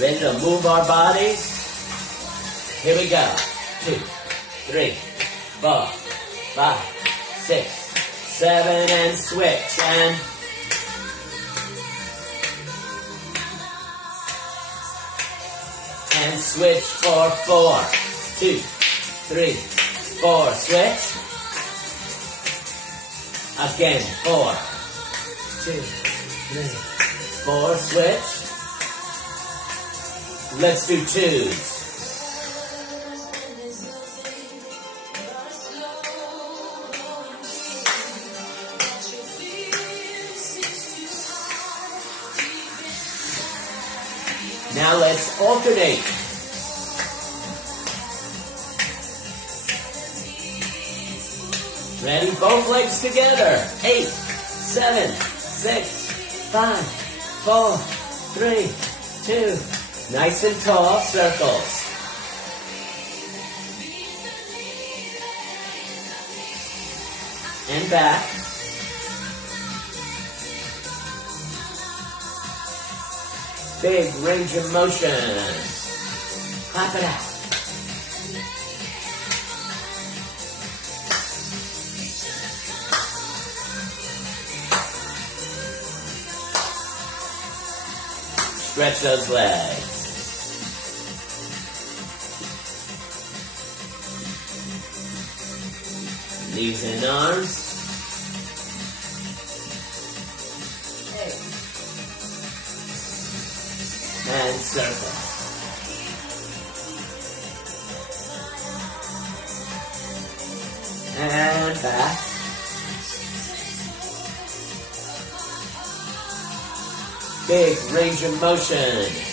Ready to move our bodies? Here we go. 2, 3, 4, 5, 6, 7, and switch. And switch for 4, 2, 3, 4. Switch. Again, 4, 2, 3, 4. Switch. Let's do 2s. Now let's alternate. Ready? Both legs together. 8, 7, 6, 5, 4, 3, 2. Nice and tall circles. And back. Big range of motion. Clap it out. Stretch those legs. Knees and arms. And circle. And back. Big range of motion.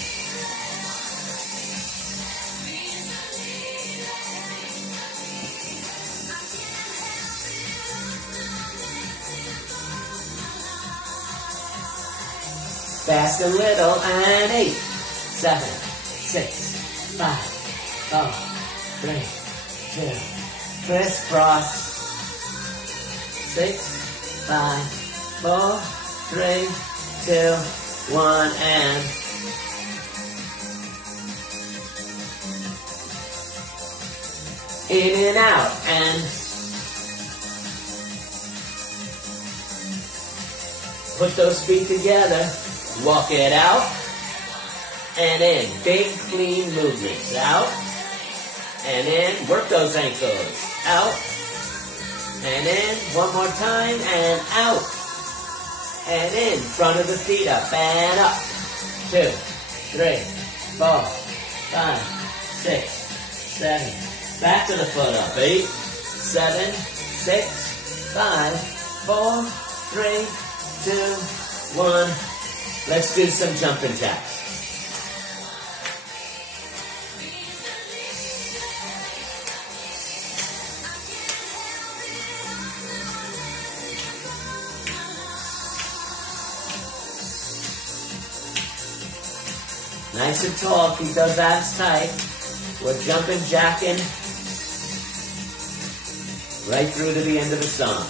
Fast and little, and 8, 7, 6, 5, 4, 3, 2. Crisscross. 6, 5, 4, 3, 2, 1, and in and out, and put those feet together. Walk it out and in. Big, clean movements. Out and in. Work those ankles. Out and in. One more time and out and in. Front of the feet up and up. 2, 3, 4, 5, 6, 7. Back to the foot up. 8, 7, 6, 5, 4, 3, 2, 1. Let's do some jumping jacks. Nice and tall, keep those abs tight. We're jumping, jacking right through to the end of the song.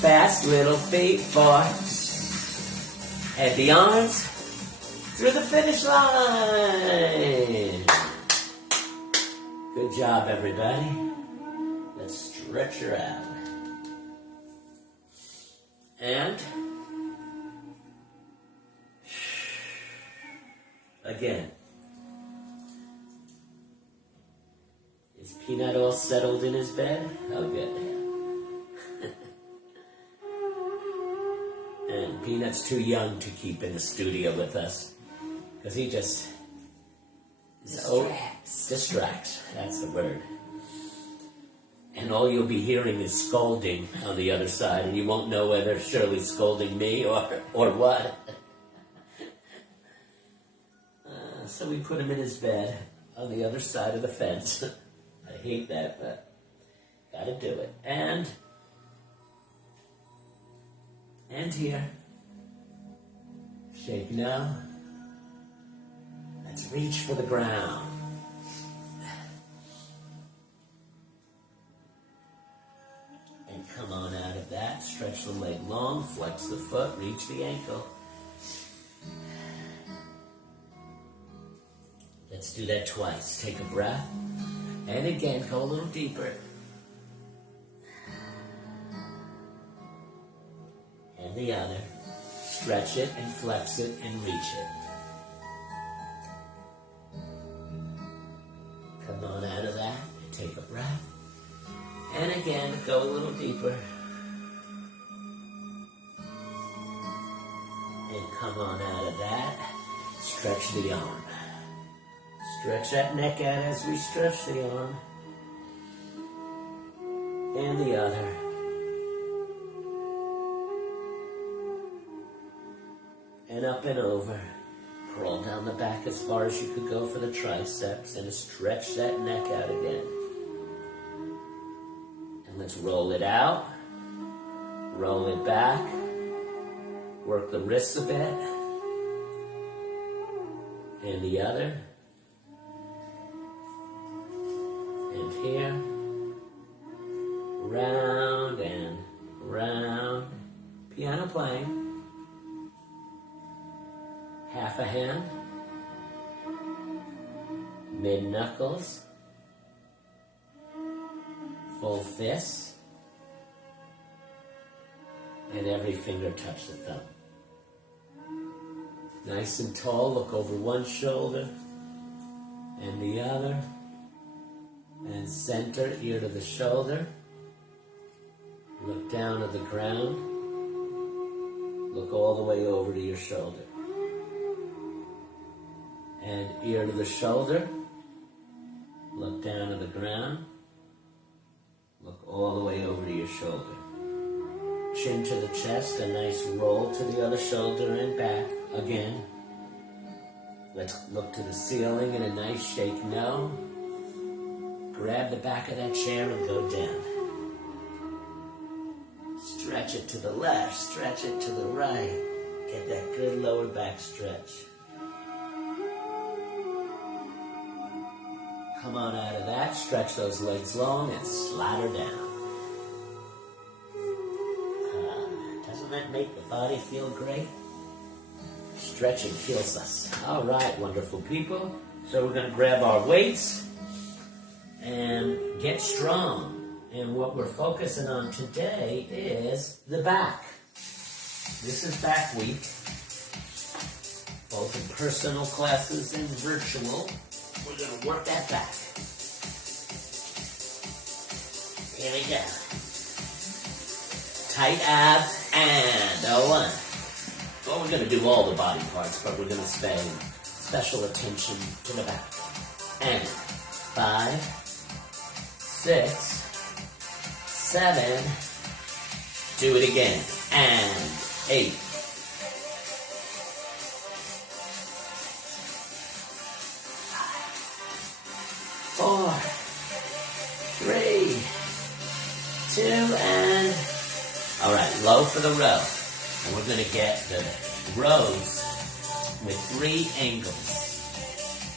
Fast little feet, 4. Head the arms through the finish line. Good job, everybody. Let's stretch her out. And again. Is Peanut all settled in his bed? Oh, good. And Peanut's too young to keep in the studio with us because he just distracts. That's the word. And all you'll be hearing is scolding on the other side, and you won't know whether Shirley's scolding me or what. So we put him in his bed on the other side of the fence. I hate that, but gotta do it. And here. Shake now. Let's reach for the ground. of that. Stretch the leg long, flex the foot, reach the ankle. Let's do that twice. Take a breath. And again, go a little deeper. And the other. Stretch it and flex it and reach it. Come on out of that and take a breath. And again, go a little deeper. And come on out of that. Stretch the arm. Stretch that neck out as we stretch the arm. And the other. And up and over. Roll down the back as far as you could go for the triceps and stretch that neck out again. And let's roll it out. Roll it back. Work the wrists a bit. And the other. And here. Round and round. Piano playing. Half a hand, mid-knuckles, full fists, and every finger touch the thumb. Nice and tall, look over one shoulder and the other, and center, ear to the shoulder. Look down at the ground, look all the way over to your shoulder. And ear to the shoulder, look down at the ground, look all the way over to your shoulder. Chin to the chest, a nice roll to the other shoulder and back again. Let's look to the ceiling in a nice shake no. Grab the back of that chair and go down. Stretch it to the left, stretch it to the right. Get that good lower back stretch. Come on out of that, stretch those legs long and slide her down. Doesn't that make the body feel great? Stretching heals us. All right, wonderful people. So we're going to grab our weights and get strong. And what we're focusing on today is the back. This is back week, both in personal classes and virtual. We're going to work that back. Here we go. Tight abs and a one. Well, we're going to do all the body parts, but we're going to pay special attention to the back. And 5, 6, 7. Do it again. And 8. 4, 3, 2, and all right, low for the row. And we're going to get the rows with 3 angles.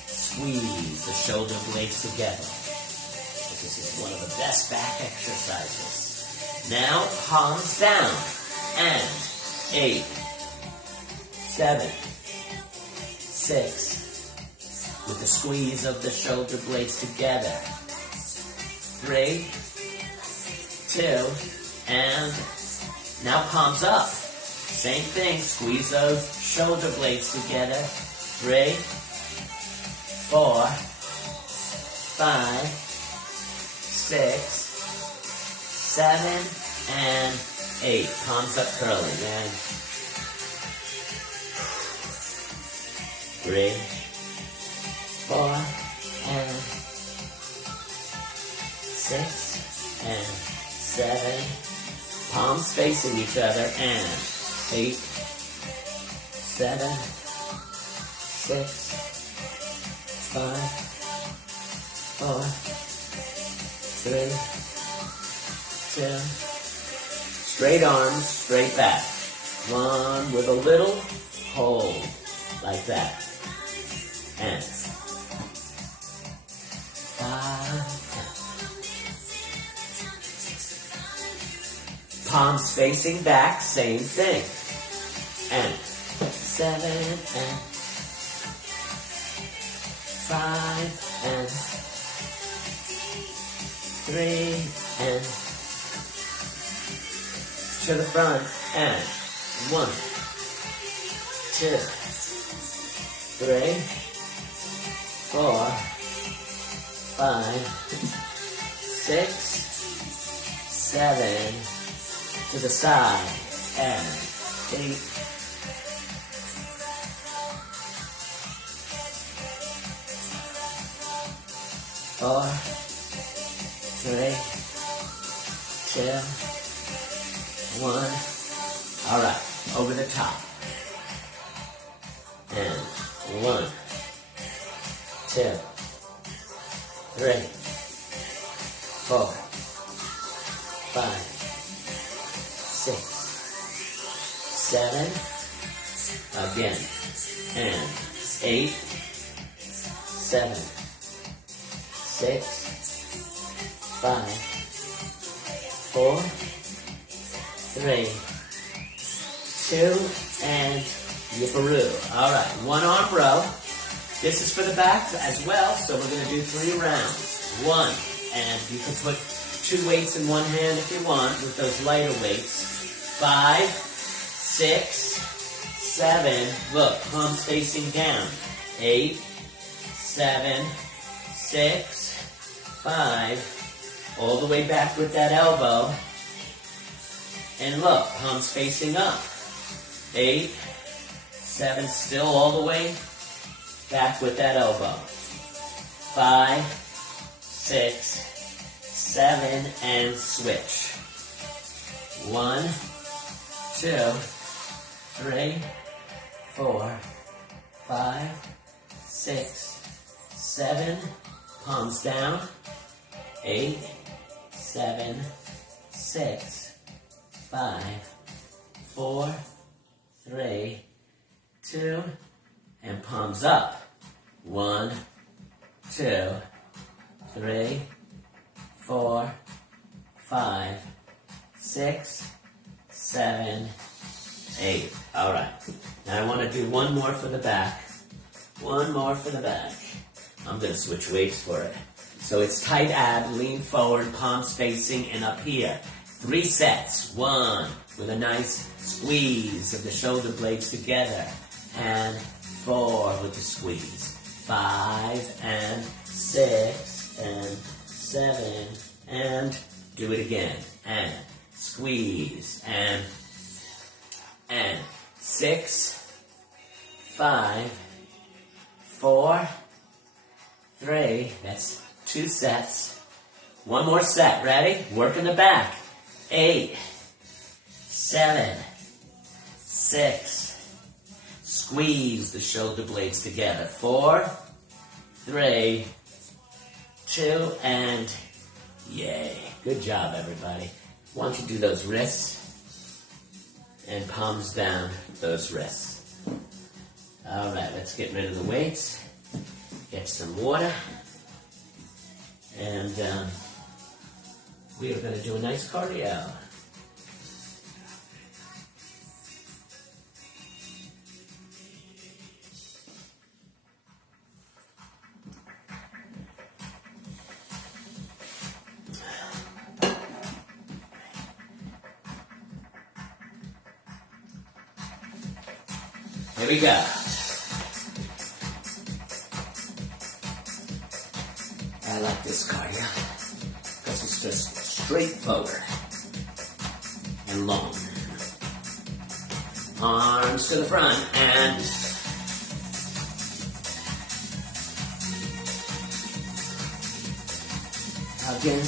Squeeze the shoulder blades together. This is one of the best back exercises. Now, palms down. And 8, 7, 6, with the squeeze of the shoulder blades together. 3, 2, and now palms up. Same thing, squeeze those shoulder blades together. 3, 4, 5, 6, 7, and 8. Palms up curling. And 3, 4, and 6, and 7. Palms facing each other. And 8, 7, 6, 5, 4, 3, 2. Straight arms, straight back. One with a little hold, like that. And 5. palms facing back, same thing. And 7 and 5 and 3 and to the front and 1, 2, 3, 4, 5, 6, 7 to the side and 8, 4, 3, 2, 1. All right, over the top. And 1, 2, 3, 4, 5, 6, 7. Again. And 8, 7, 6, 5, 4, 3, 2, and yipperoo. All right, one arm row. This is for the back as well, so we're going to do 3 rounds. 1, and you can put 2 weights in one hand if you want with those lighter weights. 5, 6, 7. Look, palms facing down. 8, 7, 6, 5. All the way back with that elbow. And look, palms facing up. 8, 7, still all the way back with that elbow. 5, 6, 7, and switch. 1, 2, 3, 4, 5, 6, 7. Palms down. 8, 7, 6, 5, 4, 3, 2, and palms up. 1, 2, 3, 4, 5, 6, 7, 8. All right. Now I want to do one more for the back. One more for the back. I'm going to switch weights for it. So it's tight ab, lean forward, palms facing, and up here. 3 sets. 1 with a nice squeeze of the shoulder blades together. And 4 with the squeeze. 5 and 6 and 7 and do it again. And squeeze and 6, 5, 4, 3. That's 2 sets. One more set. Ready? Work in the back. 8, 7, 6. Squeeze the shoulder blades together. 4, 3, 2, and yay. Good job, everybody. Why don't you do those wrists and palms down those wrists. All right, let's get rid of the weights. Get some water. And we are going to do a nice cardio. Here we go. I like this cardio because it's just straightforward and long. Arms to the front and again.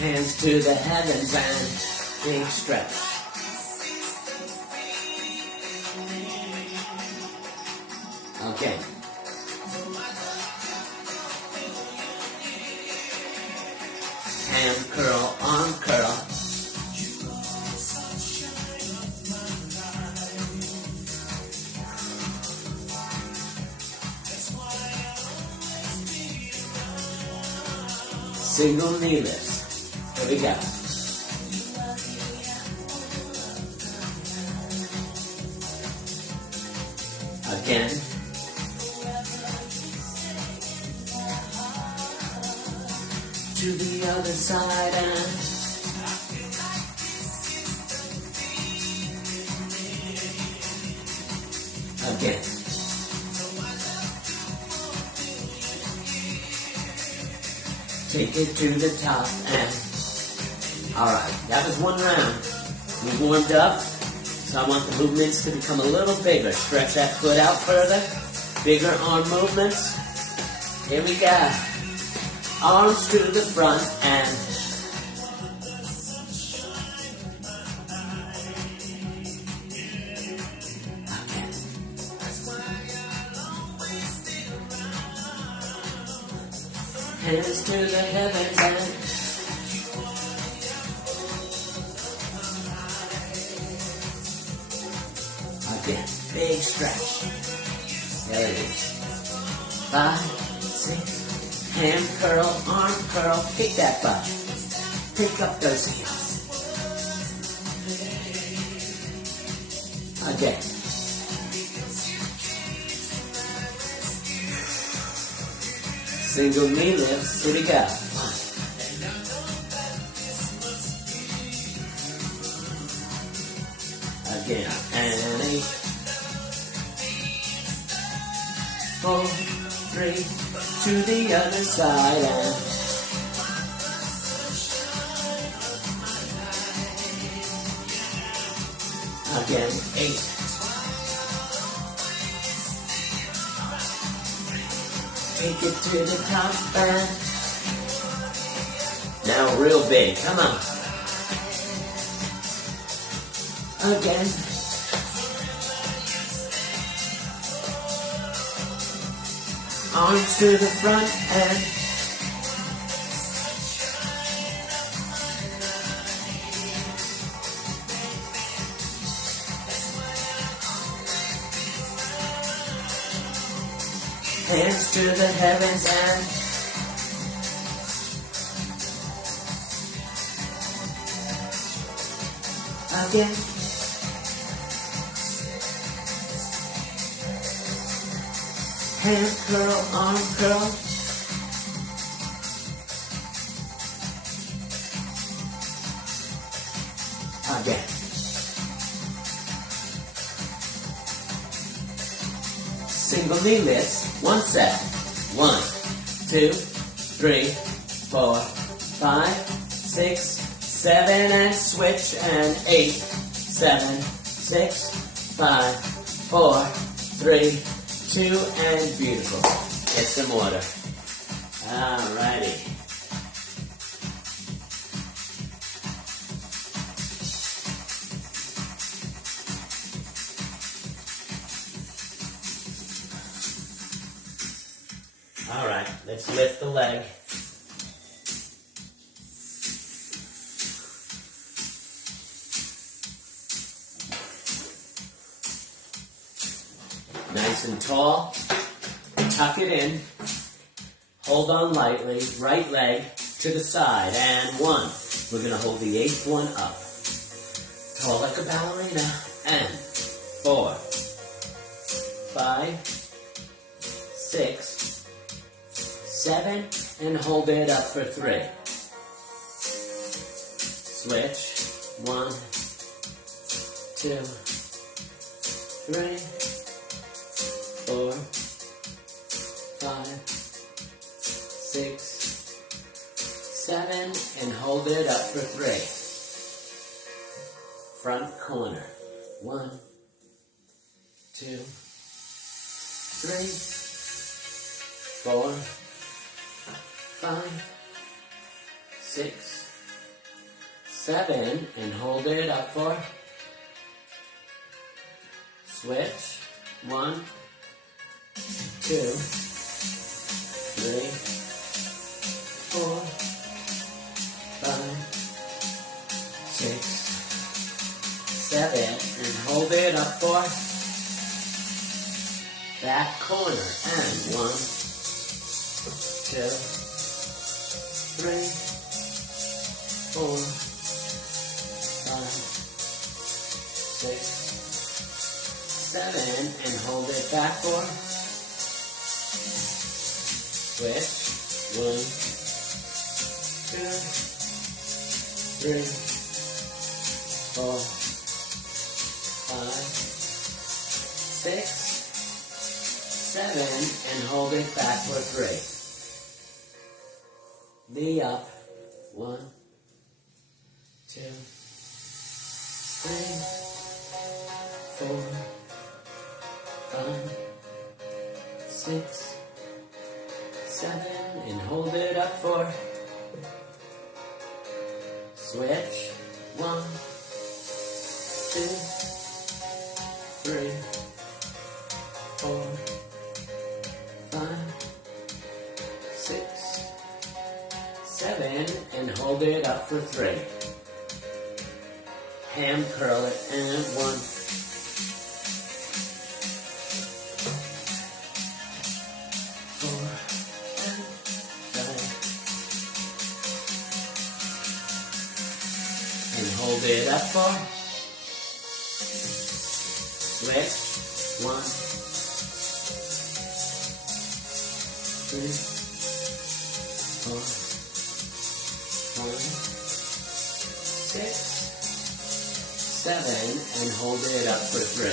Hands to the heavens and big stretch. Okay. Hand curl, arm curl. Single knee lifts. Here we go. Again. To the other side and again. Take it to the top and alright, that was one round. We warmed up, so I want the movements to become a little bigger. Stretch that foot out further. Bigger arm movements. Here we go. Arms to the front and hands to the heavens and again, big stretch. There it is. 5, 6, hand curl, arm curl, kick that butt. Pick up those heels. Again. Single knee lifts. Here we go. 1. Again. And 8. 4, 3. To the other side. And again. 8. Take it to the top and now real big. Come on. Again. Arms to the front and hands to the heavens and again. Hand curl, arm curl. Again. Single knee lifts, 1 set. 1, 2, 3, 4, 5, 6, 7, and switch, and 8, 7, 6, 5, 4, 3, 2, and beautiful. Get some water. Alrighty. Alright, let's lift the leg. Nice and tall. Tuck it in. Hold on lightly. Right leg to the side. And 1. We're going to hold the 8th one up. Tall like a ballerina. And 4, 5, 6, 7, and hold it up for 3. Switch. 1, 2, 3, 4, 5, 6, 7, and hold it up for 3. Front corner. 1, 2, 3, 4, 5, 6, 7, and hold it up for switch. 1, 2, 3, 4, 5, 6, 7, and hold it up for back corner. And 1, 2, 3, 4, 5, 6, 7, and hold it back for switch. 1, 2, 3, 4, 5, 6, 7, and hold it back for 3. Knee up. 1, 2, 3, 4, 5, 6, 7, and hold it up for switch. 1, 2, 3, 4, 5, 6, 7, and hold it up for 3. Hand curl it, and 1, 4, 5, and hold it up for switch. 1, 3, 4, 5, 6, 7, and hold it up for 3.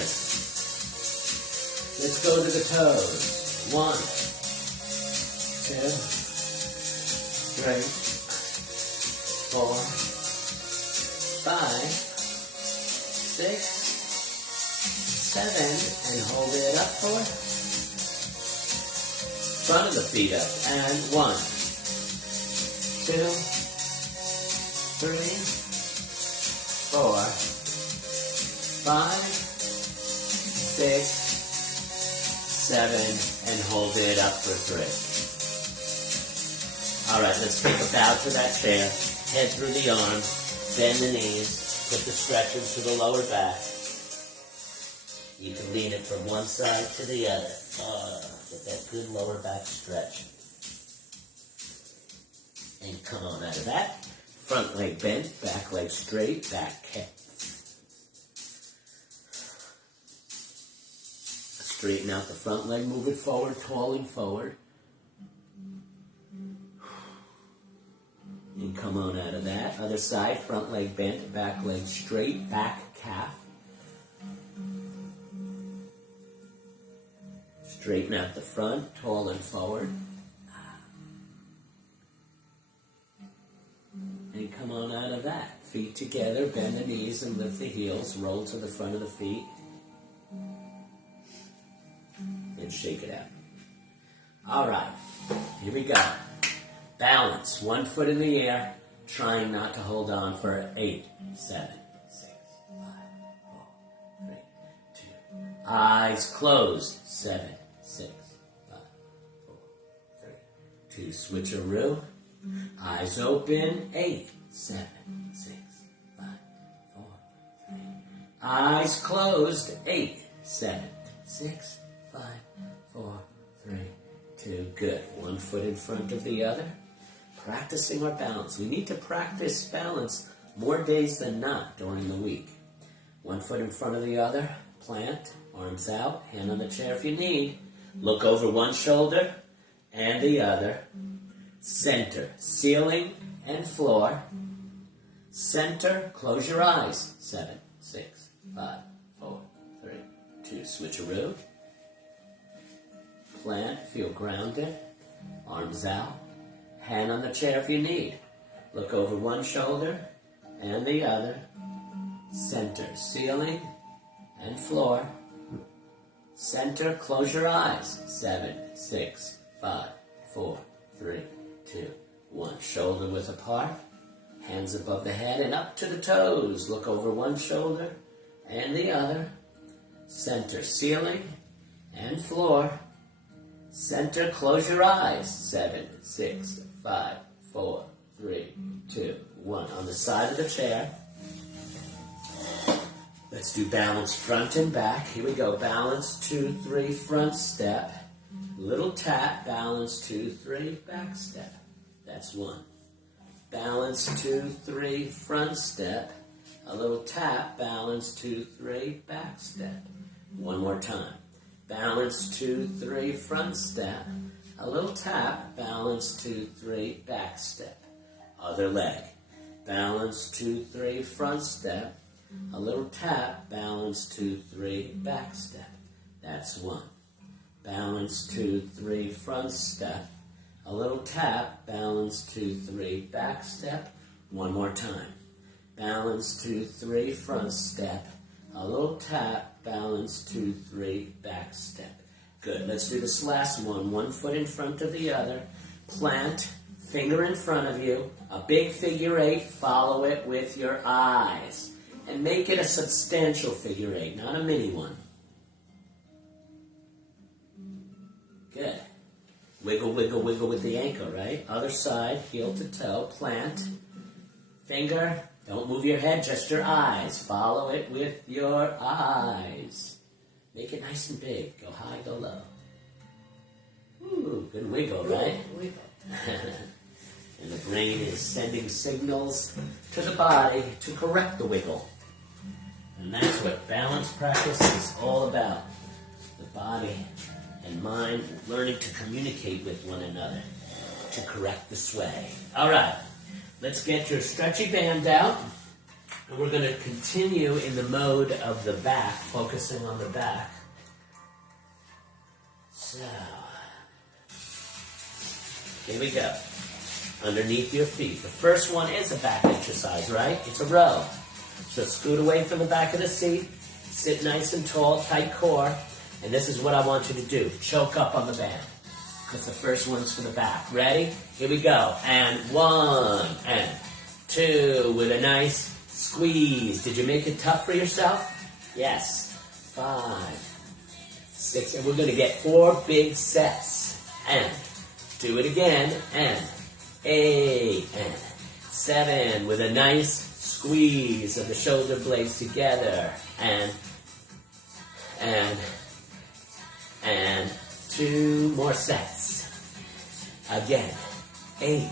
Let's go to the toes. 1, 2, 3, 4, 5, 6, 7, and hold it up for front of the feet up. And 1, 2, 3, 4, 5, 6, 7, and hold it up for 3. All right, let's take a bow to that chair. Head through the arms, bend the knees, put the stretchers to the lower back. You can lean it from one side to the other. Get that good lower back stretch. And come on out of that. Front leg bent, back leg straight, back kept. Straighten out the front leg, move it forward, tall and forward. And come on out of that. Other side, front leg bent, back leg straight, back calf. Straighten out the front, tall and forward. And come on out of that. Feet together, bend the knees and lift the heels. Roll to the front of the feet. And shake it out. All right, here we go. Balance, 1 foot in the air, trying not to hold on for 8, 7, 6, 5, 4, 3, 2. Eyes closed, 7, 6, 5, 4, 3, 2. Switcheroo. Eyes open, 8, 7, 6, 5, 4, 3. Eyes closed, 8, 7, 6, 5, 4, 3, 2. Good. 1 foot in front of the other. Practicing our balance. We need to practice balance more days than not during the week. 1 foot in front of the other. Plant. Arms out. Hand on the chair if you need. Look over one shoulder and the other. Center. Ceiling and floor. Center. Close your eyes. 7, 6, 5, 4, 3, 2. Switcheroo. Plant. Feel grounded. Arms out. Hand on the chair if you need. Look over one shoulder and the other. Center. Ceiling and floor. Center. Close your eyes. 7, 6, 5, 4, 3, 2, 1. Shoulder width apart. Hands above the head and up to the toes. Look over one shoulder and the other. Center. Ceiling and floor. Center. Close your eyes. 7, 6, 5, 4, 3, 2, 1. On the side of the chair. Let's do balance front and back. Here we go. Balance, 2, 3, front step. Little tap. Balance, 2, 3, back step. That's 1. balance, 2, 3, front step, a little tap, balance, 2, 3, back step. One more time. Balance, 2, 3, front step, a little tap, balance, 2, 3, back step. Other leg. Balance, 2, 3, front step, a little tap, balance, 2, 3, back step. That's one. Balance, 2, 3, front step, a little tap, balance, 2, 3, back step. One more time. Balance, 2, 3, front step, a little tap, balance, 2, 3, back step. Good. Let's do this last one. One foot in front of the other. Plant, finger in front of you, a big figure 8, follow it with your eyes. And make it a substantial figure 8, not a mini one. Good. Wiggle, wiggle, wiggle with the ankle, right? Other side, heel to toe, plant, finger, don't move your head, just your eyes. Follow it with your eyes. Make it nice and big. Go high, go low. Ooh, good wiggle, right? And the brain is sending signals to the body to correct the wiggle. And that's what balance practice is all about. The body and mind learning to communicate with one another to correct the sway. All right, let's get your stretchy band out. And we're going to continue in the mode of the back, focusing on the back. So, here we go. Underneath your feet. The first one is a back exercise, right? It's a row. So scoot away from the back of the seat. Sit nice and tall, tight core. And this is what I want you to do. Choke up on the band. Because the first one's for the back. Ready? Here we go. And 1, and 2, with a nice squeeze. Did you make it tough for yourself? Yes. 5, 6, and we're going to get 4 big sets. And do it again. And 8, and 7, with a nice squeeze of the shoulder blades together. And 2 more sets. Again. 8,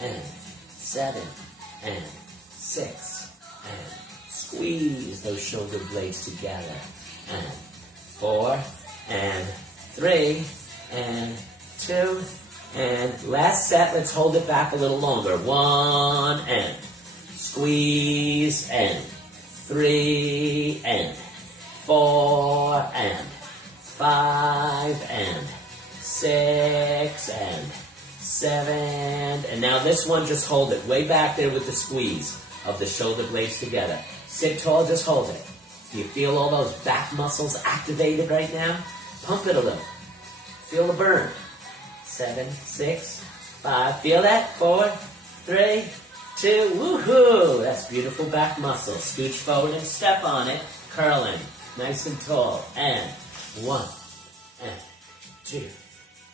and 7, and 6, and squeeze those shoulder blades together. And 4, and 3, and 2, and last set, let's hold it back a little longer. 1, and squeeze, and 3, and 4, and 5, and 6, and 7, and now this one, just hold it way back there with the squeeze of the shoulder blades together. Sit tall, just hold it. Do you feel all those back muscles activated right now? Pump it a little. Feel the burn. 7, 6, 5, feel that? 4, 3, 2, woohoo! That's beautiful back muscle. Scooch forward and step on it, curling, nice and tall. And 1, and 2,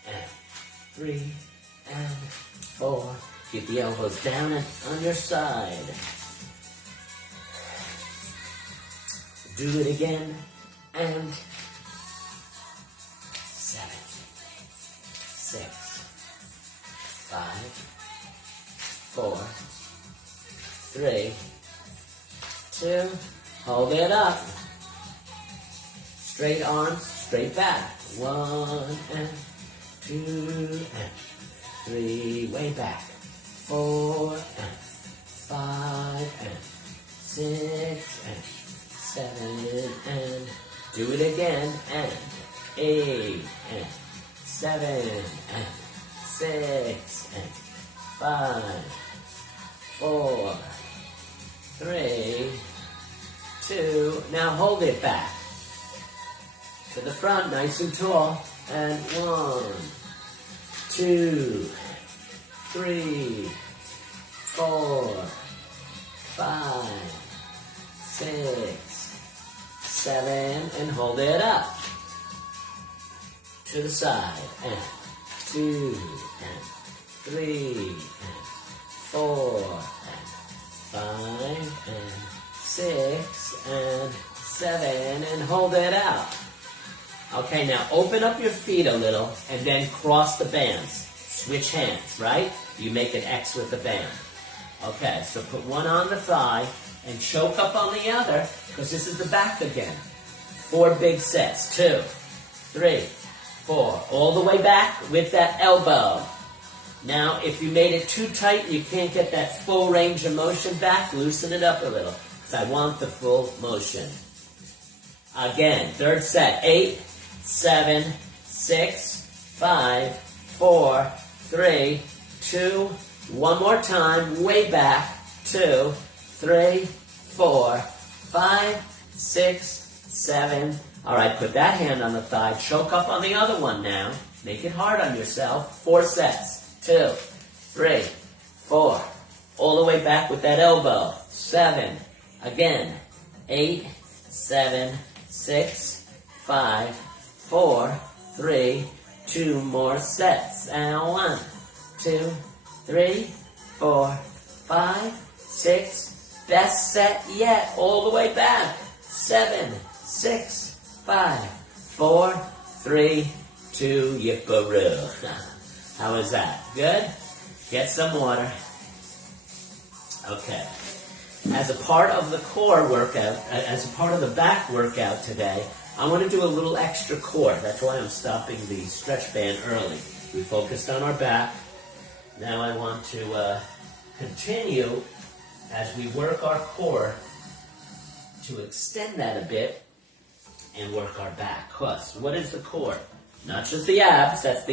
and 3, and 4. Keep the elbows down and on your side. Do it again. And 7, 6, 5, 4, 3, 2. Hold it up. Straight arms, straight back. 1, and 2, and 3, way back. 4, and 5, and 6, and 7, and do it again. And 8, and 7, and 6, and 5, 4, 3, 2. Now hold it back. To the front, nice and tall. And 1, 2, 3, 4, 5, 6, 7, and hold it up. To the side. And 2, and 3, and 4, and 5, and 6, and 7, and hold it out. Okay, now open up your feet a little and then cross the bands. Switch hands, right? You make an X with the band. Okay, so put one on the thigh and choke up on the other, because this is the back again. 4 big sets. 2, 3, 4. All the way back with that elbow. Now, if you made it too tight and you can't get that full range of motion back, loosen it up a little, because I want the full motion. Again, third set. 8, 7, 6, 5, 4, 3, 2, one more time, way back. 2, 3, 4, 5, 6, 7. All right, put that hand on the thigh. Choke up on the other one now. Make it hard on yourself. 4 sets. 2, 3, 4. All the way back with that elbow. 7. Again. 8, 7, 6, 5, 4, 3, 2 more sets. And 1, 2, 3, 4, 5, 6. Best set yet. All the way back. 7, 6, 5, 4, 3, 2, yipperoo. How is that? Good? Get some water. Okay. As a part of the core workout, as a part of the back workout today, I want to do a little extra core. That's why I'm stopping the stretch band early. We focused on our back. Now I want to continue as we work our core to extend that a bit and work our back. Because what is the core? Not just the abs. That's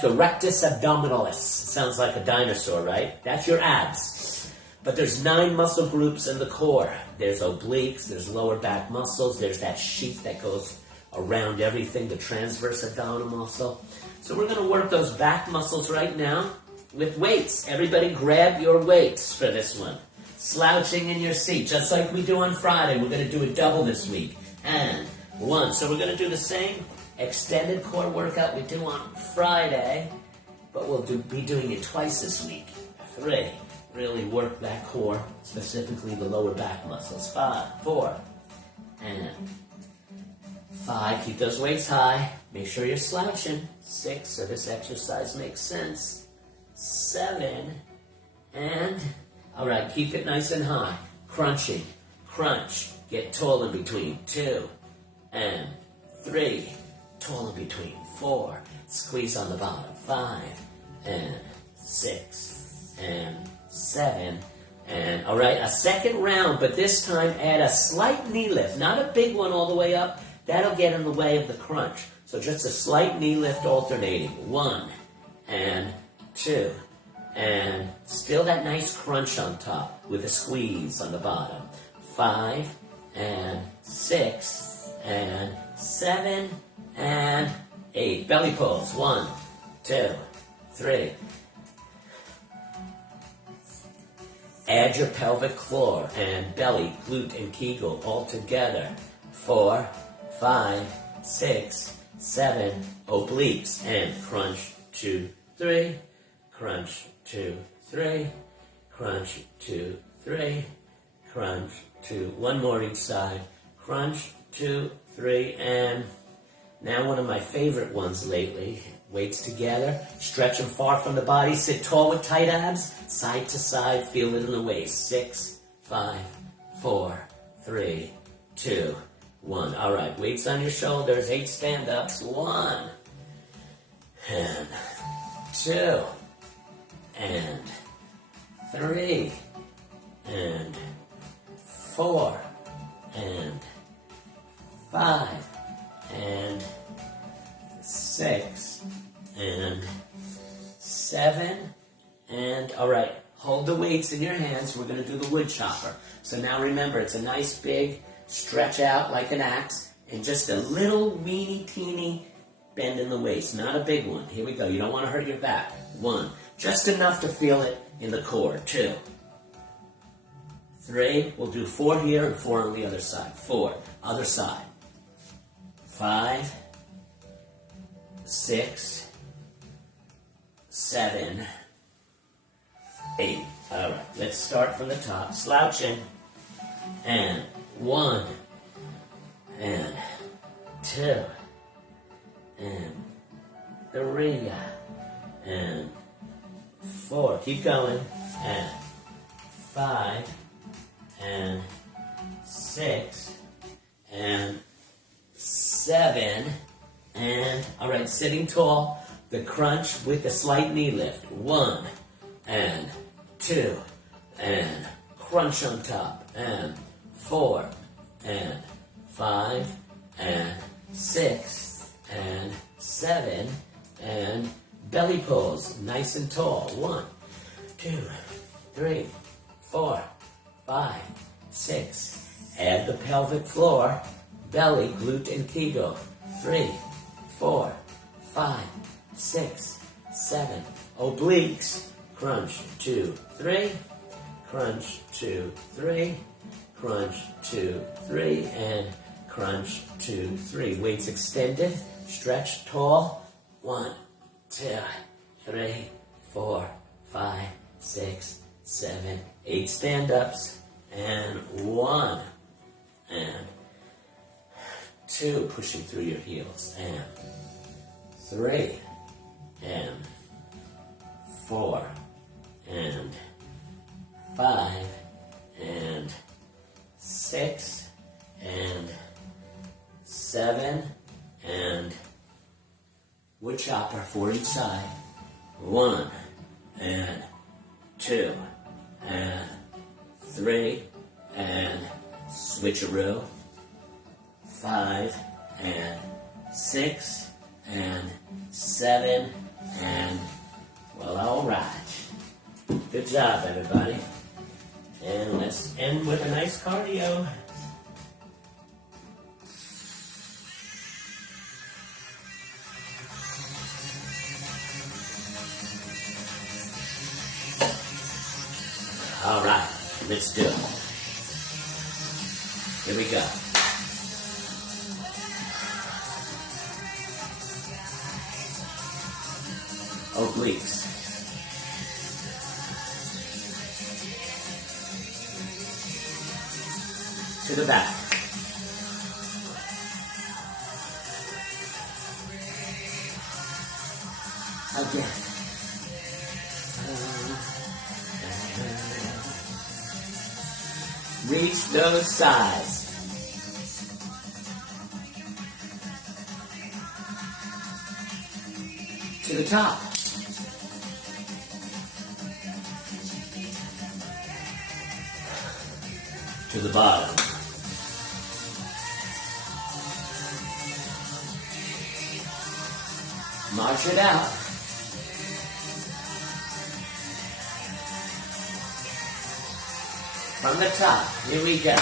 the rectus abdominalis. Sounds like a dinosaur, right? That's your abs. But there's 9 muscle groups in the core. There's obliques, there's lower back muscles, there's that sheath that goes around everything, the transverse abdominal muscle. So we're going to work those back muscles right now with weights. Everybody grab your weights for this one. Slouching in your seat, just like we do on Friday. We're going to do a double this week. And 1. So we're going to do the same extended core workout we do on Friday, but we'll be doing it twice this week. 3. Really work that core, specifically the lower back muscles. 5, 4, and 5. Keep those weights high. Make sure you're slouching. 6, so this exercise makes sense. 7, and, all right, keep it nice and high. Crunching, crunch. Get tall in between. 2, and 3. Tall in between. 4. Squeeze on the bottom. 5, and 6, and 7, and all right, a second round, but this time add a slight knee lift, not a big one all the way up. That'll get in the way of the crunch. So just a slight knee lift alternating. 1, and 2, and still that nice crunch on top with a squeeze on the bottom. 5, and 6, and 7, and 8. Belly pulls. 1, 2, 3. Add your pelvic floor and belly, glute, and kegel all together. 4, 5, 6, 7, obliques, and crunch, 2, 3, crunch, 2, 3, crunch, 2, 3, crunch, 2, 1 more each side, crunch, 2, 3, and now one of my favorite ones lately. Weights together, stretch them far from the body, sit tall with tight abs, side to side, feel it in the waist. 6, 5, 4, 3, 2, 1. All right, weights on your shoulders, 8 stand-ups. 1, and 2, and 3, and 4, and 5, and 6, and 7, and all right, hold the weights in your hands. We're going to do the wood chopper. So now remember, it's a nice big stretch out like an axe, and just a little weeny teeny bend in the waist, not a big one. Here we go. You don't want to hurt your back. 1, just enough to feel it in the core. 2, 3, we'll do 4 here and 4 on the other side. 4, other side. 5, 6, 7, 8. All right, let's start from the top. Slouching. And 1, and 2, and 3, and 4. Keep going. And 5, and 6, and 7, and, all right, sitting tall, the crunch with the slight knee lift. 1, and 2, and crunch on top, and 4, and 5, and 6, and 7, and belly pulls, nice and tall. 1, 2, 3, 4, 5, 6. Add the pelvic floor, belly, glute, and kegel. 3, 4, 5, 6, 7. Obliques, crunch, 2, 3. Crunch, 2, 3. Crunch, 2, 3. And crunch, 2, 3. Weights extended, stretch tall. 1, 2, 3, 4, 5, 6, 7, 8 stand-ups. And 1, and 2, pushing through your heels. And 3, and 4, and 5, and 6, and 7, and wood chopper for each side. 1, and 2, and 3, and switcheroo. 5, and 6, and 7, and, well, all right. Good job, everybody. And let's end with a nice cardio. All right, let's do it. Here we go. Obliques. To the back. Again. Reach those sides. To the top. To the bottom. March it out. From the top, here we go.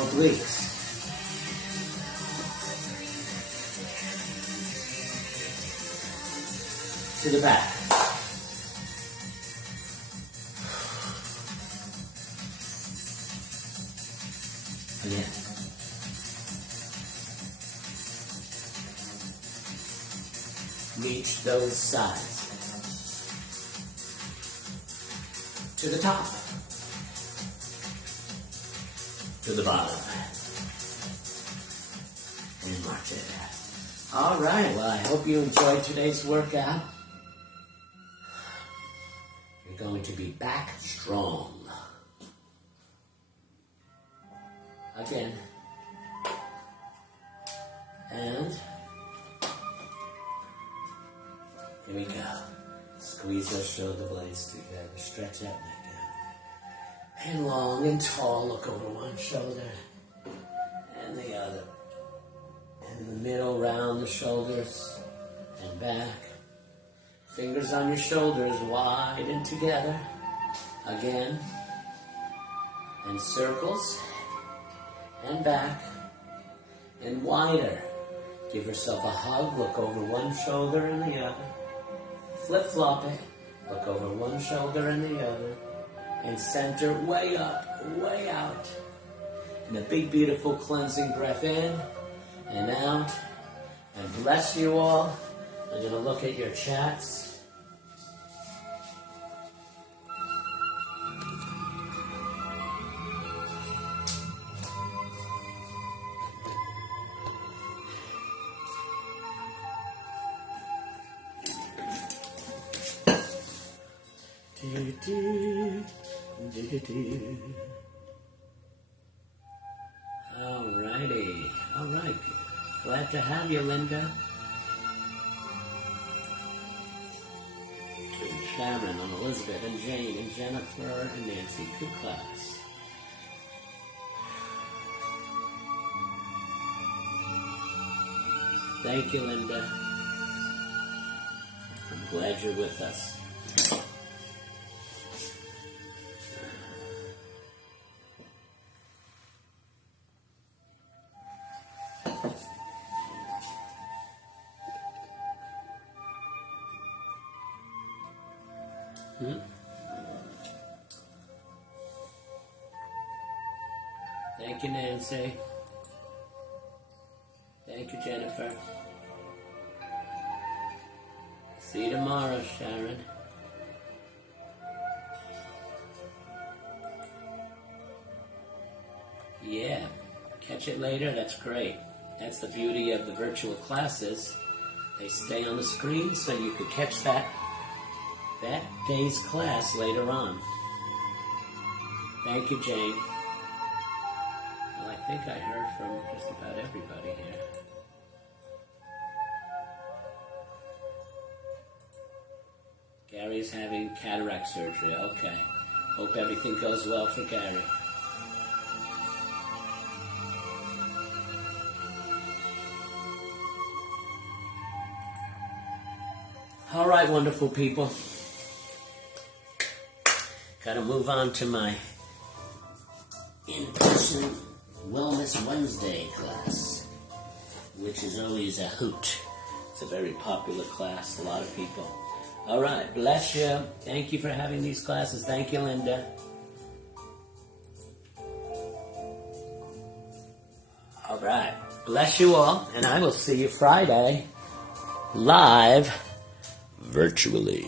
Obliques. To the back. Again. Reach those sides. To the top. To the bottom. And march it out. All right, well, I hope you enjoyed today's workout. You're going to be back strong. Again. And here we go. Squeeze those shoulder blades together. Stretch that neck out. And long and tall. Look over one shoulder and the other. And in the middle, round the shoulders and back. Fingers on your shoulders, wide and together. Again. And circles. And back. And wider. Give yourself a hug. Look over one shoulder and the other. Flip-flop it. Look over one shoulder and the other. And center way up, way out. And a big, beautiful cleansing breath in and out. And bless you all. I'm going to look at your chats. Alrighty. Alright. Glad to have you, Linda. And Sharon and Elizabeth and Jane and Jennifer and Nancy. Good class. Thank you, Linda. I'm glad you're with us. Thank you, Nancy. Thank you, Jennifer. See you tomorrow, Sharon. Yeah, catch it later, that's great. That's the beauty of the virtual classes. They stay on the screen so you could catch that day's class later on. Thank you, Jane. Well, I think I heard from just about everybody here. Gary's having cataract surgery. Okay. Hope everything goes well for Gary. All right, wonderful people. Got to move on to my in-person Wellness Wednesday class, which is always a hoot. It's a very popular class, a lot of people. All right, bless you. Thank you for having these classes. Thank you, Linda. All right, bless you all, and I will see you Friday, live, virtually.